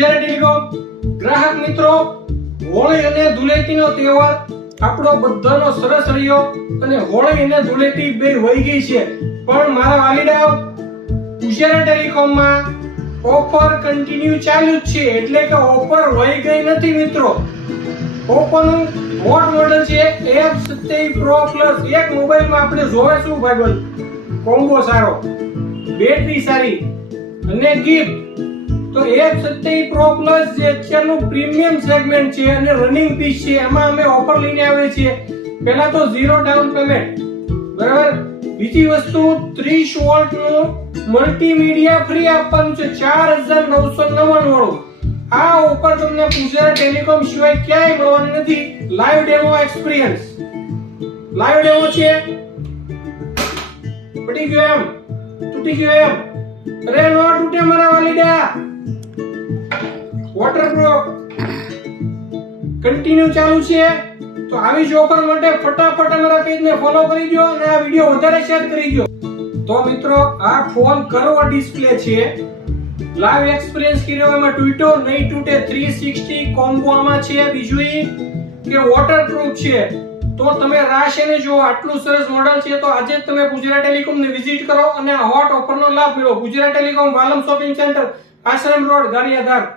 Pujara telecom ગ્રાહક મિત્રો, હોળી અને ધૂળેટીનો તહેવાર આપણો બધાનો સરસ રહ્યો અને હોળી અને ધૂળેટી બે વહી ગઈ છે, પણ મારા વાલીડાઓ પૂજારા ટેલિકોમમાં ઓફર કન્ટિન્યુ ચાલુ જ છે, એટલે કે ઓફર વહી ગઈ નથી મિત્રો. ઓપ્પોનું હોટ મોડેલ છે F27 Pro Plus. એક મોબાઈલમાં આપણે જોવે શું ભાઈબંધ, કોમ્બો સારો, બેટરી સારી અને ગિફ્ટ. તો F27 Pro Plus જે અત્યારનું પ્રીમિયમ સેગમેન્ટ છે અને રનિંગ પીસ છે, એમાં અમે ઓફર લઈને આવીએ છીએ. પહેલા તો 0 ડાઉન પેમેન્ટ, બરાબર. બીજી વસ્તુ 30 વોલ્ટનું મલ્ટીમીડિયા ફ્રી આપવાનું છે 4999 વાળું. આ ઓફર તમને પૂજારા ટેલિકોમ સિવાય ક્યાંય મળવાની નથી. Live demo experience, live demo છે. પડી ગયો એમ, તૂટી ગયો એમ, અરે નો તૂટે મારા વાલીડા. વોટરપ્રૂફ કન્ટિન્યુ ચાલુ છે. તો આવી જ ઓફર માટે ફટાફટ અમારા પેજને ફોલો કરી દો અને આ વિડિયો વધારે શેર કરી દો. તો મિત્રો, આ ફોન કર્વ ડિસ્પ્લે છે, લાઈવ એક્સપિરિયન્સ કર્યો, એમાં તૂટ્યો નહીં તૂટે, 360 કોમ્બો આમાં છે. બીજું એ કે વોટરપ્રૂફ છે. તો તમે રાશેને જો આટલું સરસ મોડેલ છે, તો આજે જ તમે પૂજારા ટેલિકોમ ને વિઝિટ કરો અને હોટ ઓફરનો લાભ મેળવો. પૂજારા ટેલિકોમ, વાલમ શોપિંગ સેન્ટર, આશ્રમ રોડ, ગારિયાધાર.